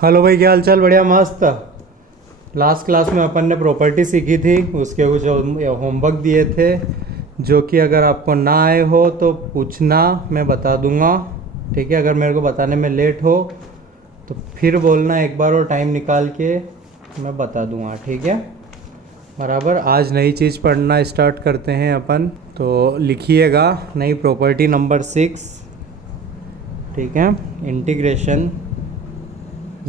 Hello भाई, क्या हाल चाल? बढ़िया, मस्त। लास्ट क्लास में अपन ने प्रॉपर्टी सीखी थी, उसके कुछ होमवर्क दिए थे जो कि अगर आपको ना आए हो तो पूछना, मैं बता दूंगा। ठीक है, अगर मेरे को बताने में लेट हो तो फिर बोलना एक बार और टाइम निकाल के मैं बता दूंगा। ठीक है, बराबर। आज नई चीज़ पढ़ना स्टार्ट करते हैं अपन। तो लिखिएगा नई प्रॉपर्टी नंबर 6। ठीक है, integration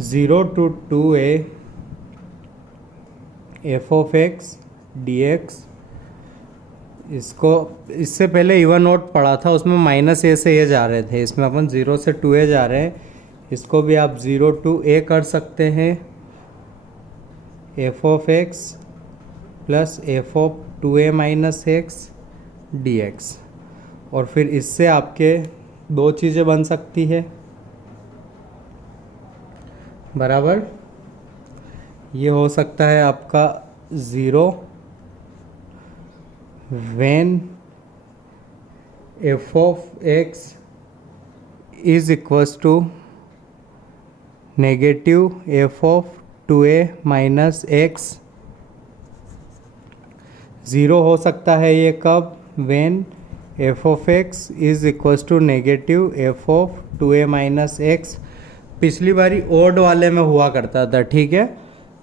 0 to 2a f of x d x. इसको इससे पहले इवन नोट पढ़ा था, उसमें माइनस ए से ए जा रहे थे, इसमें अपन 0 से 2a जा रहे हैं। इसको भी आप 0 to a कर सकते हैं। F of x plus F of 2a minus x d x. और फिर इससे आपके दो चीज़ें बन सकती है, बराबर। ये हो सकता है आपका 0 when f of x is equals to negative f of 2a minus x. 0 हो सकता है ये कब? When f of x is equals to negative f of 2a minus x. पिछली बारी ओड वाले में हुआ करता था, ठीक है।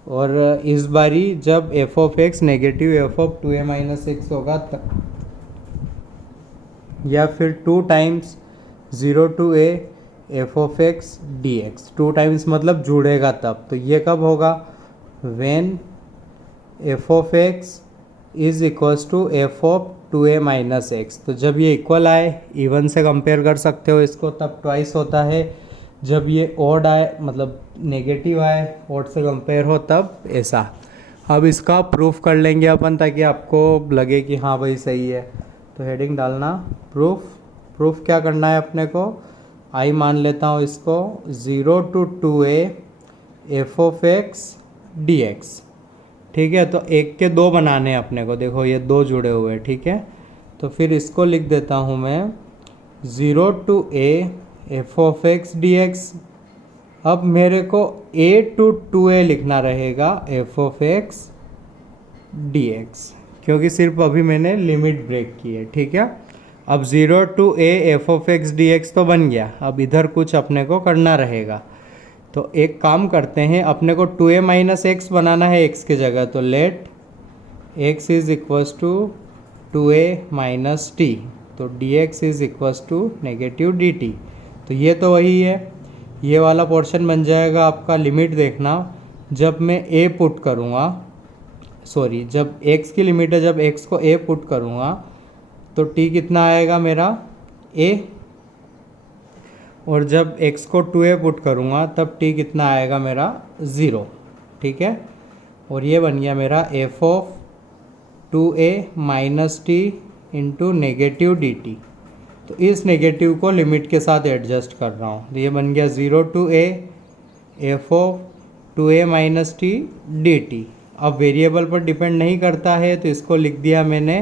और इस बारी जब f of x negative f of 2a minus x होगा या फिर 2 times 0 to a f of x d x. 2 times मतलब जुड़ेगा तब। तो ये कब होगा? When f of x is equals to f of 2a minus x. तो जब ये इक्वल आए, इवन से कंपेयर कर सकते हो इसको, तब ट्वाइस होता है। जब ये ऑड आए, मतलब नेगेटिव आए, ऑड से कंपेयर हो, तब ऐसा। अब इसका प्रूफ कर लेंगे अपन, ताकि आपको लगे कि हाँ भाई सही है। तो हेडिंग डालना प्रूफ। प्रूफ क्या करना है अपने को? आई मान लेता हूँ इसको 0 to 2a f of x d x. ठीक है, तो एक के दो बनाने हैं अपने को। देखो ये दो जुड़े हुए हैं, ठीक है। तो फिर इसको लिख देता हूँ मैं 0 to a f of x d x. अब मेरे को a to 2a लिखना रहेगा F of x d x, क्योंकि सिर्फ अभी मैंने लिमिट ब्रेक की है, ठीक है। अब 0 to a f of x d x तो बन गया। अब इधर कुछ अपने को करना रहेगा। तो एक काम करते हैं, अपने को 2a माइनस एक्स बनाना है x की जगह। तो let x is equals to 2a minus t. तो dx is equals to negative dt। तो ये तो वही है, ये वाला पोर्शन बन जाएगा आपका। लिमिट देखना, जब मैं a पुट करूँगा, सॉरी, जब x की लिमिट है, जब x को a पुट करूँगा तो t कितना आएगा मेरा? a। और जब x को 2a पुट करूँगा तब t कितना आएगा मेरा? 0। ठीक है, और ये बन गया मेरा F of 2a minus T into negative D T. तो इस नेगेटिव को लिमिट के साथ एडजस्ट कर रहा हूँ। तो ये बन गया 0 to a f of 2a minus T d T. अब वेरिएबल पर डिपेंड नहीं करता है, तो इसको लिख दिया मैंने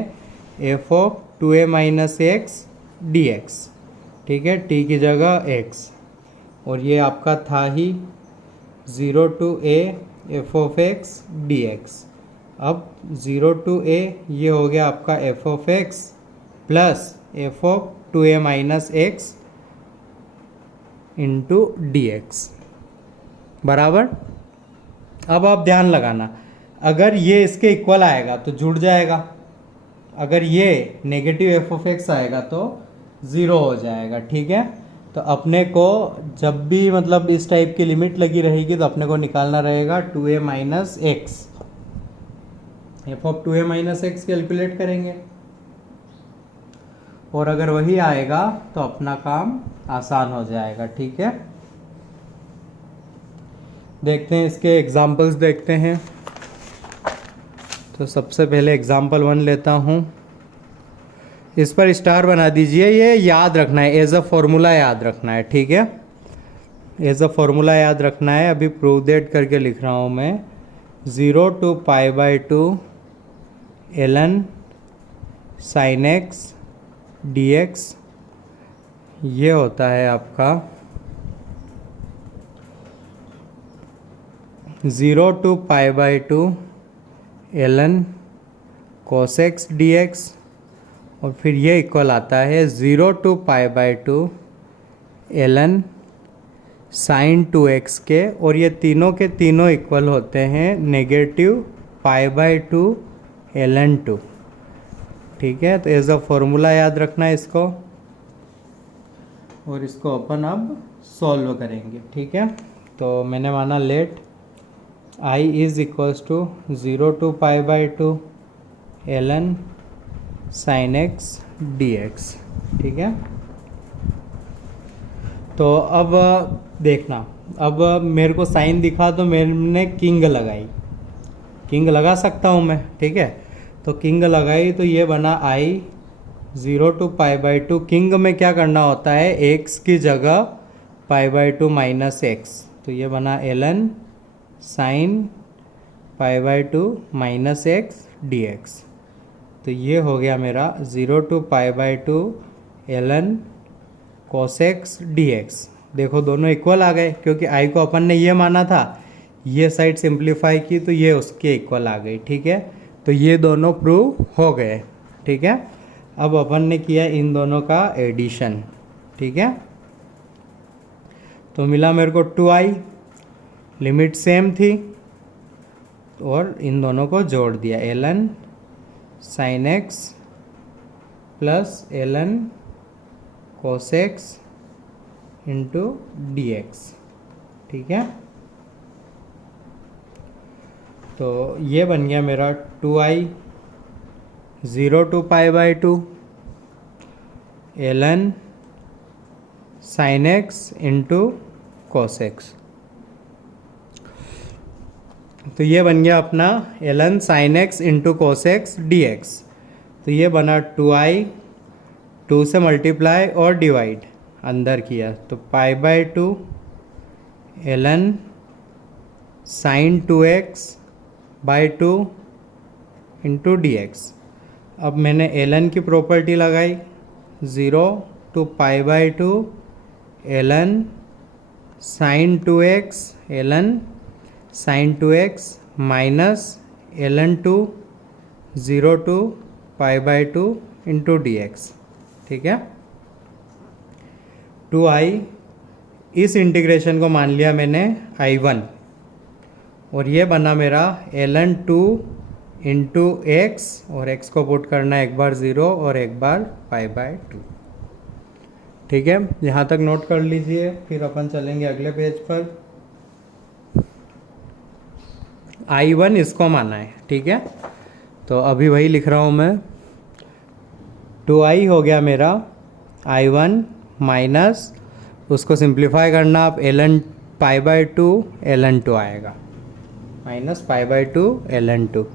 F of 2a minus x d x. ठीक है, t की जगह x। और ये आपका था ही 0 to a f of x d x. अब 0 to a ये हो गया आपका F of x plus F of 2a minus x into d x, बराबर। अब आप ध्यान लगाना, अगर ये इसके इक्वल आएगा तो जुड़ जाएगा, अगर ये नेगेटिव एफ ऑफ एक्स आएगा तो 0 हो जाएगा। ठीक है, तो अपने को जब भी मतलब इस टाइप की लिमिट लगी रहेगी तो अपने को निकालना रहेगा 2a minus x. F of 2a minus x calculate करेंगे, और अगर वही आएगा तो अपना काम आसान हो जाएगा। ठीक है, देखते हैं इसके एग्जाम्पल्स देखते हैं। तो सबसे पहले एग्जाम्पल 1 लेता हूँ। इस पर स्टार बना दीजिए, ये याद रखना है, एज अ फॉर्मूला याद रखना है। ठीक है, एज अ फॉर्मूला याद रखना है। अभी प्रूव दैट करके लिख रहा हूँ मैं। 0 to π/2 ln sin x dx ये होता है आपका 0 to pi by two ln cos x dx, और फिर ये इक्वल आता है 0 to pi by two ln sine 2x के, और ये तीनों के तीनों इक्वल होते हैं negative pi by two ln 2। ठीक है, तो एज अ फॉर्मूला याद रखना है इसको, और इसको अपन अब सॉल्व करेंगे। ठीक है, तो मैंने माना let i is equals to 0 to pi by two ln sine x dx। ठीक है, तो अब देखना, अब मेरे को साइन दिखा तो मैंने किंग लगाई, किंग लगा सकता हूँ मैं। ठीक है, तो किंग लगाई तो ये बना i 0 to pi by two. King में क्या करना होता है, x की जगह pi by two minus x, तो ये बना ln sine pi by two minus x d x. तो ये हो गया मेरा 0 to pi by two ln cos x dx। देखो दोनों इक्वल आ गए, क्योंकि i को अपन ने ये माना था, ये साइड सिंप्लीफाई की तो ये उसके इक्वल आ गई। ठीक है, तो ये दोनों प्रूव हो गए। ठीक है, अब अपन ने किया इन दोनों का एडिशन। ठीक है, तो मिला मेरे को 2i, लिमिट सेम थी, और इन दोनों को जोड़ दिया ln sine x plus ln cos x into d x. ठीक है, तो ये बन गया मेरा 2i 0 to pi by two ln sine x into cos x। तो ये बन गया अपना ln sine x into cos x dx। तो ये बना 2i, 2 से मल्टीप्लाई और डिवाइड अंदर किया, तो pi by two ln sine 2x by two into d x. अब मैंने ln की प्रॉपर्टी लगाई, 0 to pi by two ln sine 2x ln sine 2x minus ln 2 0 to pi by two into d x. ठीक है, 2i, इस integration को मान लिया मैंने i1, और ये बना मेरा ln 2 इंटू एक्स, और x को पुट करना है एक बार 0 और एक बार पाई बाई टू। ठीक है, यहाँ तक नोट कर लीजिए, फिर अपन चलेंगे अगले पेज पर। i1 इसको माना है। ठीक है, तो अभी वही लिख रहा हूँ मैं, 2i हो गया मेरा i1 माइनस, उसको सिंप्लीफाई करना आप ln pi by two ln 2 आएगा, minus pi by two ln 2।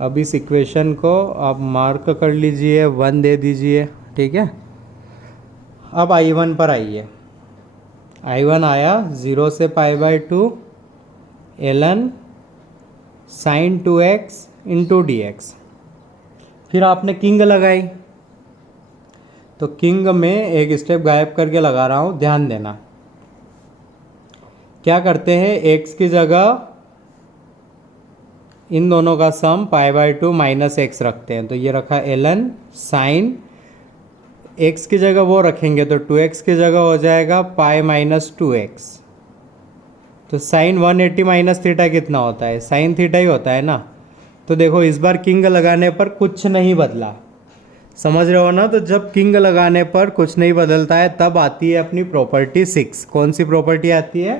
अब इस इक्वेशन को आप मार्क कर लीजिए, 1 दे दीजिए। ठीक है, अब i1 पर आइए, i1 आया 0 से pi by two ln sine 2x into d x. फिर आपने किंग लगाई, तो किंग में एक स्टेप गायब करके लगा रहा हूँ, ध्यान देना। क्या करते हैं, x की जगह इन दोनों का sum pi by two minus x रखते हैं, तो ये रखा ln साइन, x की जगह वो रखेंगे तो 2x की जगह हो जाएगा पाई माइनस 2x। तो साइन 180 माइनस थीटा कितना होता है, साइन थीटा ही होता है ना। तो देखो इस बार किंग लगाने पर कुछ नहीं बदला, समझ रहे हो ना। तो जब किंग लगाने पर कुछ नहीं बदलता है तब आती है अपनी प्रॉपर्टी 6। कौन सी प्रॉपर्टी आती है,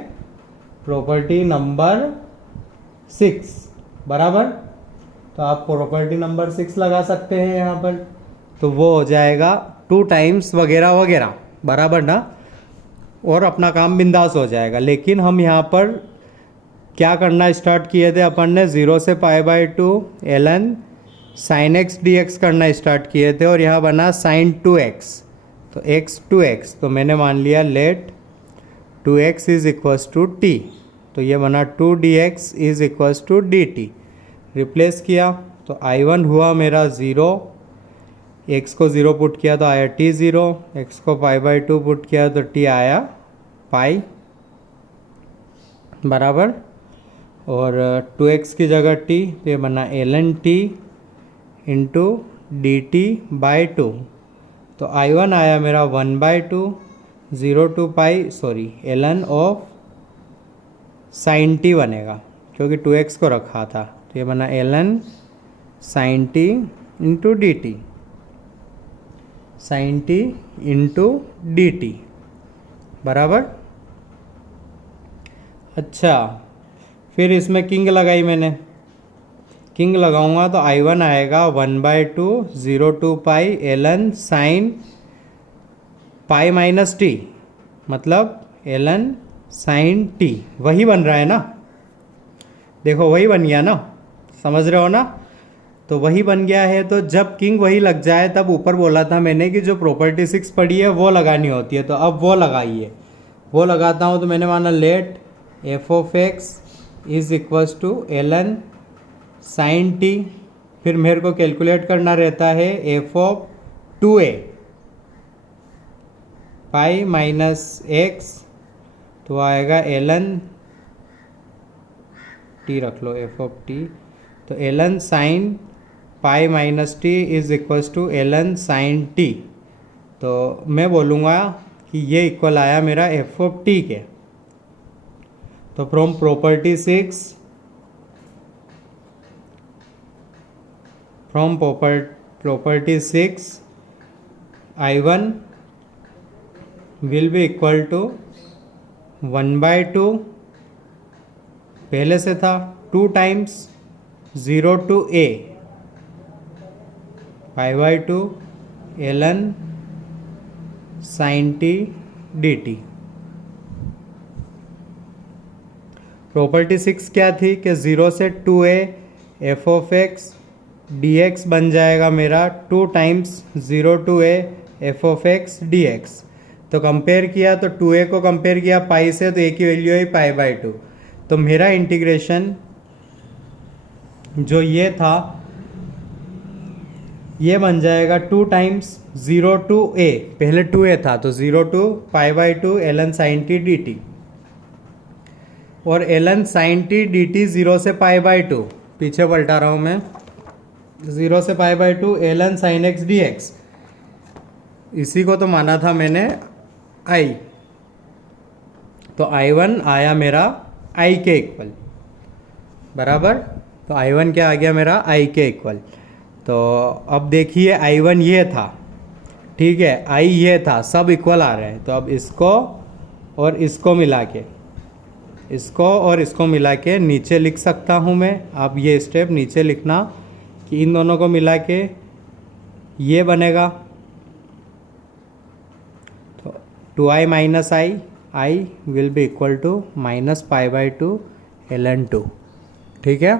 प्रॉपर्टी नंबर 6, बराबर। तो आप प्रॉपर्टी नंबर 6 लगा सकते हैं यहाँ पर, तो वो हो जाएगा 2 टाइम्स वगैरह वगैरह, बराबर ना, और अपना काम बिंदास हो जाएगा। लेकिन हम यहाँ पर क्या करना स्टार्ट किए थे, अपन ने 0 से pi by two ln sine x d x करना स्टार्ट किए थे, और यहाँ बना साइन 2x, तो x 2x, तो मैंने मान लिया let 2x is equals to t, तो ये बना 2dx is equals to dt। Replace किया तो i1 हुआ मेरा 0, x को 0 पुट किया तो आया t0, x को पाई बाई टू पुट किया तो t आया पाई, बराबर। और 2x की जगह t, तो ये बना ln t into d T by two. तो I1 आया मेरा 1/2 0 to pi ln of sine T बनेगा, क्योंकि 2x को रखा था। तो ये बना ln sine t into d t, sine t into d t बराबर। अच्छा, फिर इसमें किंग लगाई मैंने, किंग लगाऊंगा तो I1 आएगा 1/2 0 to pi ln sine pi minus T, मतलब ln साइन टी। वही बन रहा है ना, देखो वही बन गया ना, समझ रहे हो ना। तो वही बन गया है। तो जब किंग वही लग जाए, तब ऊपर बोला था मैंने कि जो प्रॉपर्टी 6 पढ़ी है वो लगानी होती है, तो अब वो लगाइए। वो लगाता हूँ तो मैंने माना let f of x is equals to ln sine t, फिर मेरे को कैलकुलेट करना रहता है f of 2a pi minus x, तो आएगा ln टी, रख लो एफ ऑफ टी, तो ln sine pi minus t is equals to ln sine t. तो मैं बोलूँगा कि ये इक्वल आया मेरा एफ ऑफ टी के। तो from property 6, from property 6 I1 will be equal to 1/2, पहले से था 2 times 0 to a 5/2 ln sine t d t. Property 6 क्या थी कि 0 से 2a f of x d x बन जाएगा मेरा 2 times 0 to a f of x d x. तो कंपेयर किया तो 2a को कंपेयर किया पाई से, तो a की वैल्यू है पाई/2। तो मेरा इंटीग्रेशन जो ये था ये बन जाएगा 2 टाइम्स 0 to a, पहले 2a था तो 0 to पाई/2 ln sine t d t, और ln sine t d t 0 से पाई/2, पीछे पलटा रहा हूँ मैं, 0 से पाई/2 ln sine x d x. इसी को तो माना था मैंने I, तो I1 आया मेरा I के इक्वल बराबर। तो I1 क्या आ गया मेरा I के इक्वल। तो अब देखिए I1 ये था, ठीक है, I ये था, सब इक्वल आ रहे हैं। तो अब इसको और इसको मिला के, इसको और इसको मिला के नीचे लिख सकता हूँ मैं। अब ये स्टेप नीचे लिखना कि इन दोनों को मिला के ये बनेगा, तो 2i minus i will be equal to minus पाई/2 ln 2, ठीक है।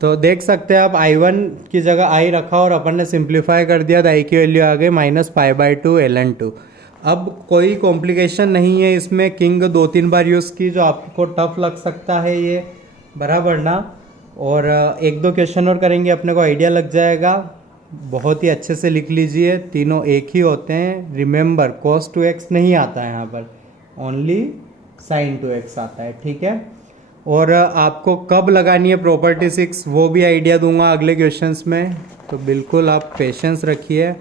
तो देख सकते हैं आप I1 की जगह I रखा और अपन ने सिंप्लीफाई कर दिया, तो I की वैल्यू आ गई माइनस पाई/2 ln 2। अब कोई कॉम्प्लिकेशन नहीं है इसमें, किंग 2-3 बार यूज़ की, जो आपको टफ लग सकता है ये बराबर ना। और 1-2 क्वेश्चन और करेंगे, अपने को आइडिया लग जाएगा। बहुत ही अच्छे से लिख लीजिए, तीनों एक ही होते हैं। रिमेंबर cos 2x नहीं आता है यहाँ पर, ओनली sin 2x आता है, ठीक है। और आपको कब लगानी है प्रॉपर्टी 6 वो भी आइडिया दूंगा अगले क्वेश्चंस में, तो बिल्कुल आप पेशेंस रखिए,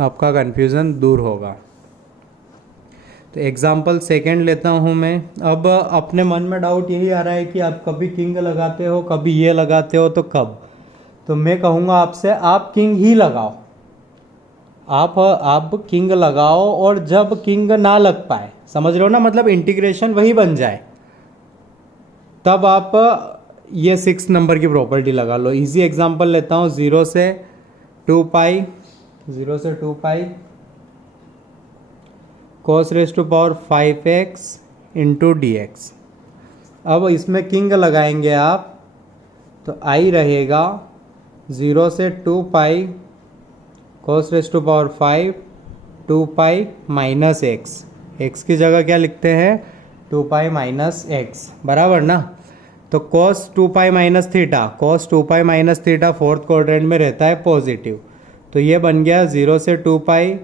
आपका कन्फ्यूज़न दूर होगा। तो एग्जाम्पल सेकंड लेता हूँ मैं। अब अपने मन में डाउट यही आ रहा है कि आप कभी किंग लगाते हो, कभी ये लगाते हो, तो कब। तो मैं कहूँगा आपसे, आप किंग ही लगाओ, आप किंग लगाओ, और जब किंग ना लग पाए, समझ रहे हो ना, मतलब इंटीग्रेशन वही बन जाए, तब आप ये 6 नंबर की प्रॉपर्टी लगा लो। इजी एग्जांपल लेता हूँ, 0 से 2 pi cos raise to power 5x into d x. अब इसमें किंग लगाएंगे आप, तो आई रहेगा 0 से 2 pi cos raise to power 5 2 pi minus x, x की जगह क्या लिखते हैं 2 पाई माइनस एक्स बराबर ना। तो cos 2 pi minus theta, cos 2 pi minus theta fourth quadrant में रहता है पॉजिटिव, तो ये बन गया 0 से 2 पाई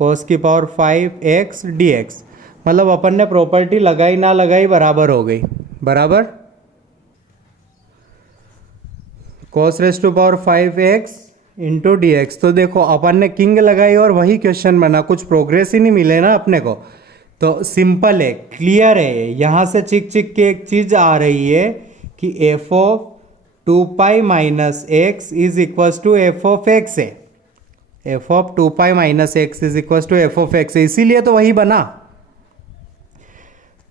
cos की पावर 5x dx। मतलब अपन ने प्रॉपर्टी लगाई ना लगाई बराबर हो गई, बराबर। cos raise to power 5x into d x. तो देखो अपन ने किंग लगाई और वही क्वेश्चन बना, कुछ प्रोग्रेस ही नहीं मिले ना अपने को। तो सिंपल है, क्लियर है, यहां से चिक चिक के एक चीज आ रही है कि f of 2 minus x is equal to f of x है। F of 2 minus x is equal to f of x है, इसीलिए तो वही बना।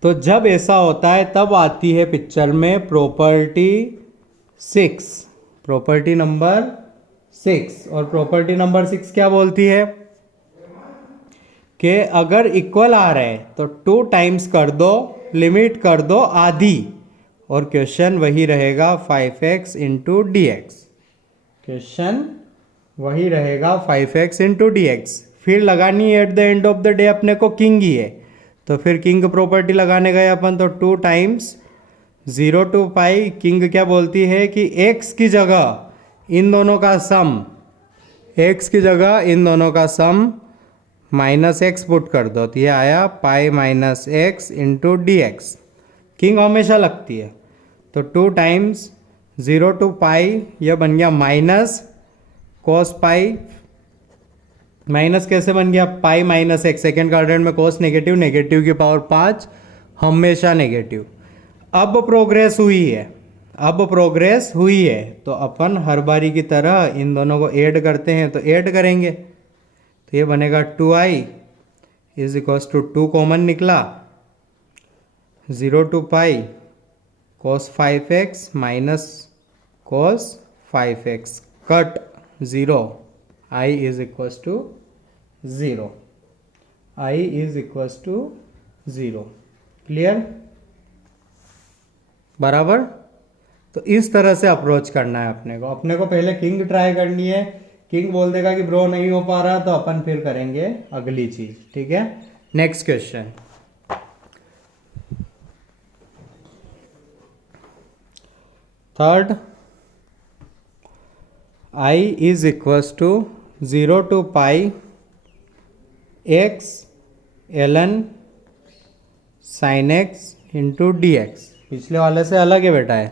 तो जब ऐसा होता है तब आती है पिक्चर में प्रॉपर्टी 6, प्रॉपर्टी नंबर 6। और प्रॉपर्टी नंबर 6 क्या बोलती है कि अगर इक्वल आ रहे हैं तो 2 टाइम्स कर दो, लिमिट कर दो आधी, और क्वेश्चन वही रहेगा 5x into d x. Question वही रहेगा 5x इंटू डी एक्स। फिर लगानी है at the end of the day अपने को किंग ही है, तो फिर किंग प्रॉपर्टी लगाने गए अपन, तो 2 टाइम्स 0 टू पाई। किंग क्या बोलती है कि x की जगह इन दोनों का सम, x की जगह इन दोनों का सम माइनस एक्स पुट कर दो, तो ये आया पाई minus x into d x. King हमेशा लगती है, तो 2 टाइम्स 0 टू पाई, यह बन गया माइनस कॉस पाई। माइनस कैसे बन गया, पाई माइनस एक्स, सेकेंड क्वाड्रेंट में कॉस नेगेटिव, नेगेटिव की पावर 5 हमेशा नेगेटिव। अब प्रोग्रेस हुई है, अब प्रोग्रेस हुई है, तो अपन हर बारी की तरह इन दोनों को ऐड करते हैं, तो ऐड करेंगे, तो ये बनेगा 2i is equals to 2 common निकला, 0 to pi cos 5x minus cos 5x cut 0, i is equals to 0, i is equals to 0। Clear, बराबर। तो इस तरह से अप्रोच करना है अपने को पहले किंग ट्राई करनी है। किंग बोल देगा कि ब्रो नहीं हो पा रहा, तो अपन फिर करेंगे अगली चीज, ठीक है। Next question, third, i is equals to 0 to pi x ln sin x into d x. पिछले वाले से अलग है बेटा है,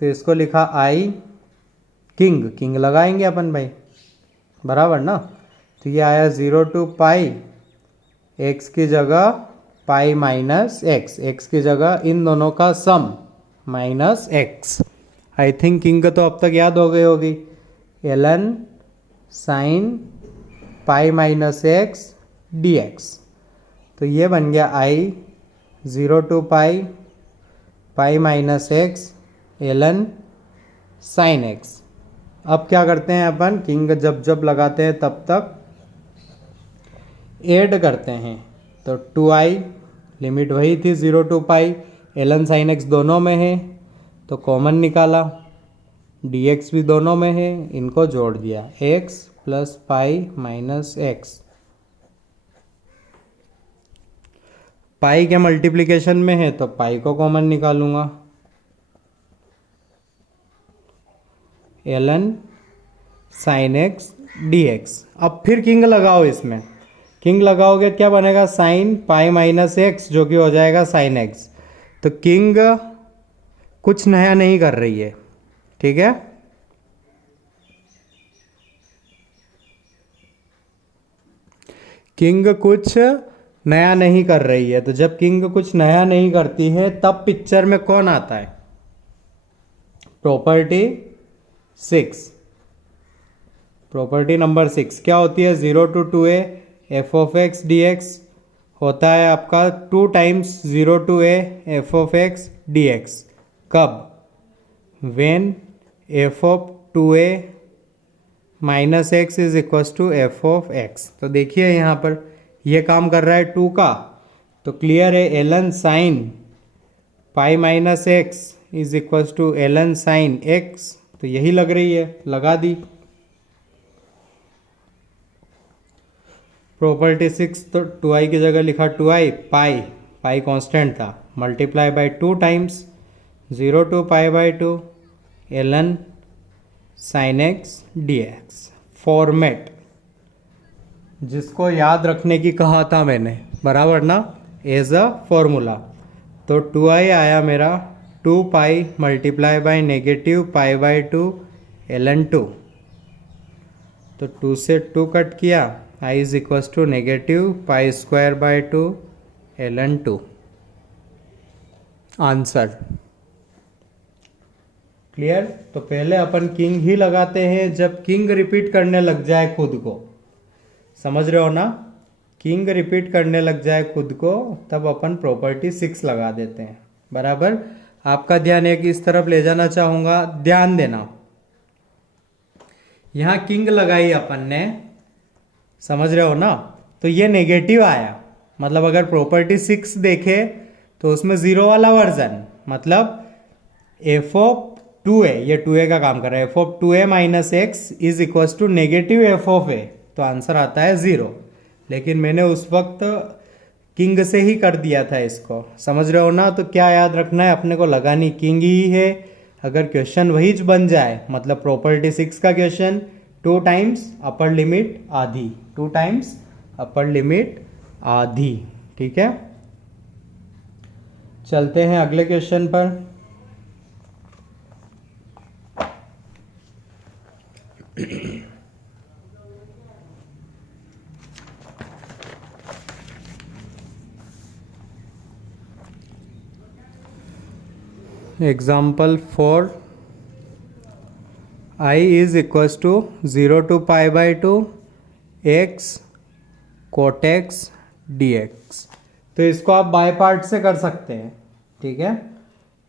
तो इसको लिखा i किंग, किंग लगाएंगे अपन भाई, बराबर ना। तो ये आया 0 टू पाई, x की जगह पाई माइनस एक्स, एक्स की जगह इन दोनों का sum minus x. I think king तो अब तक याद हो गई होगी, ln sine pi minus x d x. तो ये बन गया i 0 to pi pi minus x ln sine x. अब क्या करते हैं अपन, किंग जब जब लगाते हैं तब तक ऐड करते हैं, तो 2i लिमिट वही थी 0 to pi, ln sine x दोनों में है तो कॉमन निकाला, dx भी दोनों में है, इनको जोड़ दिया, x plus pi minus x. Pi के मल्टीप्लिकेशन में है तो पाई को कॉमन निकालूंगा, ln sine x d x. अब फिर किंग लगाओ, इसमें किंग लगाओगे क्या बनेगा, साइन पाई माइनस एक्स जो कि हो जाएगा साइन एक्स। तो किंग कुछ नया नहीं कर रही है, ठीक है। किंग कुछ नया नहीं कर रही है, तो जब किंग कुछ नया नहीं करती है तब पिक्चर में कौन आता है, प्रॉपर्टी 6। प्रॉपर्टी नंबर 6 क्या होती है, 0 to 2a f of x d x होता है आपका 2 times 0 to a f of x d x. कब, when f of 2a minus x is equal to f of x. तो देखिए यहाँ पर ये काम कर रहा है 2 का, तो क्लियर है ln sine pi minus x is equal to ln sine x, तो यही लग रही है, लगा दी। प्रॉपर्टी 6, तो 2i की जगह लिखा 2i, पाई पाई कांस्टेंट था, multiply by 2 times 0 to pi by 2 ln sine x d x. Format जिसको याद रखने की कहा था मैंने, बराबर ना, एज अ फॉर्मूला। तो 2i आया मेरा 2 pi multiply by negative pi by 2 ln2। तो 2 से 2 कट किया, i is equal to negative pi square by 2 ln2। Answer clear. तो पहले अपन किंग ही लगाते हैं जब किंग रिपीट करने लग जाए खुद को, समझ रहे हो ना, किंग रिपीट करने लग जाए खुद को तब अपन प्रॉपर्टी 6 लगा देते हैं, बराबर। आपका ध्यान एक इस तरफ ले जाना चाहूंगा, ध्यान देना, यहां किंग लगाई अपन ने, समझ रहे हो ना, तो ये नेगेटिव आया, मतलब अगर प्रॉपर्टी 6 देखे तो उसमें 0 वाला वर्जन, मतलब एफ ऑफ 2a, ये 2a का काम कर रहा है, f of 2a minus x is equal to negative f of a, तो आंसर आता है 0। लेकिन मैंने उस वक्त किंग से ही कर दिया था इसको, समझ रहे हो ना। तो क्या याद रखना है अपने को, लगानी किंग ही है। अगर क्वेश्चन वही बन जाए, मतलब प्रॉपर्टी 6 का क्वेश्चन, 2 टाइम्स अपर लिमिट आधी, 2 टाइम्स अपर लिमिट आधी, ठीक है। चलते हैं अगले क्वेश्चन पर। Example 4, i is equal to 0 to pi by 2 x cot x d x. तो इसको आप बाय पार्ट से कर सकते हैं, ठीक है,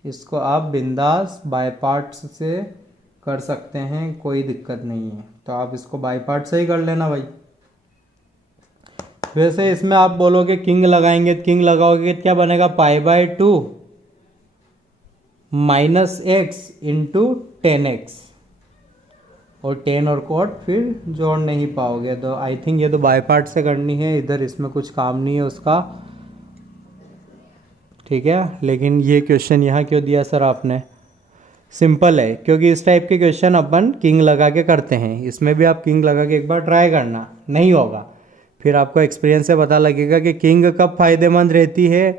इसको आप बिंदास बाय पार्ट से कर सकते हैं, कोई दिक्कत नहीं है। तो आप इसको बाय पार्ट से ही कर लेना भाई। वैसे इसमें आप बोलोगे किंग लगाएंगे, किंग लगाओगे क्या बनेगा, पाई by 2 minus x into 10x, और 10 और कोट फिर जोड़ नहीं पाओगे। तो आई थिंक ये तो बाय पार्ट से करनी है, इधर इसमें कुछ काम नहीं है उसका, ठीक है। लेकिन ये क्वेश्चन यहाँ क्यों दिया सर आपने, सिंपल है, क्योंकि इस टाइप के क्वेश्चन अपन किंग लगा के करते हैं। इसमें भी आप किंग लगा के एक बार ट्राई करना, नहीं होगा फिर आपको एक्सपीरियंस से पता लगेगा कि किंग कब फायदेमंद रहती है,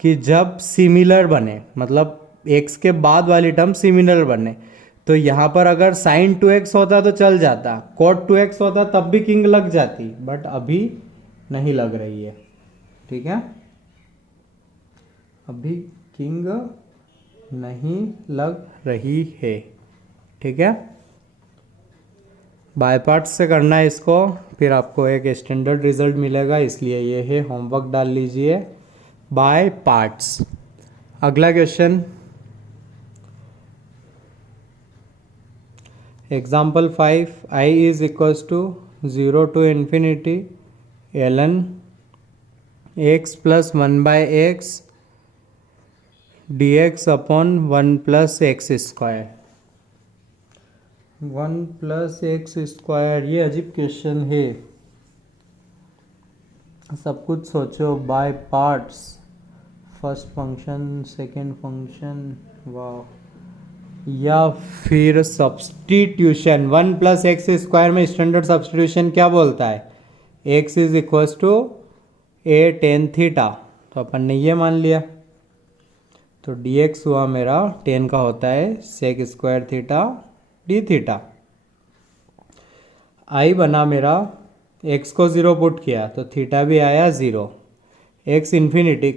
कि जब सिमिलर बने, मतलब x के बाद वाली टर्म सिमिलर बने। तो यहाँ पर अगर साइन 2x होता तो चल जाता, कॉट 2x होता तब भी किंग लग जाती, बट अभी नहीं लग रही है, ठीक है, अभी किंग नहीं लग रही है, ठीक है। बाय पार्ट्स से करना है इसको, फिर आपको एक स्टैंडर्ड रिजल्ट मिलेगा, इसलिए ये है, होमवर्क डाल लीजिए बाय पार्ट्स। अगला question, example 5, i is equal to 0 to infinity ln x plus 1 by x d x upon 1 plus x square. 1 plus x square, ये अजीब क्वेश्चन है, सब कुछ सोचो, by parts, first function second function, वाह, या फिर सब्सटीट्यूशन। 1 प्लस एक्स स्क्वायर में स्टैंडर्ड सब्सटीट्यूशन क्या बोलता है, x is equal to a tan theta, तो अपन ने ये मान लिया। तो dx हुआ मेरा tan का होता है sec square theta d theta. i बना मेरा, x को 0 पुट किया तो थीटा भी आया 0, x इन्फिनिटी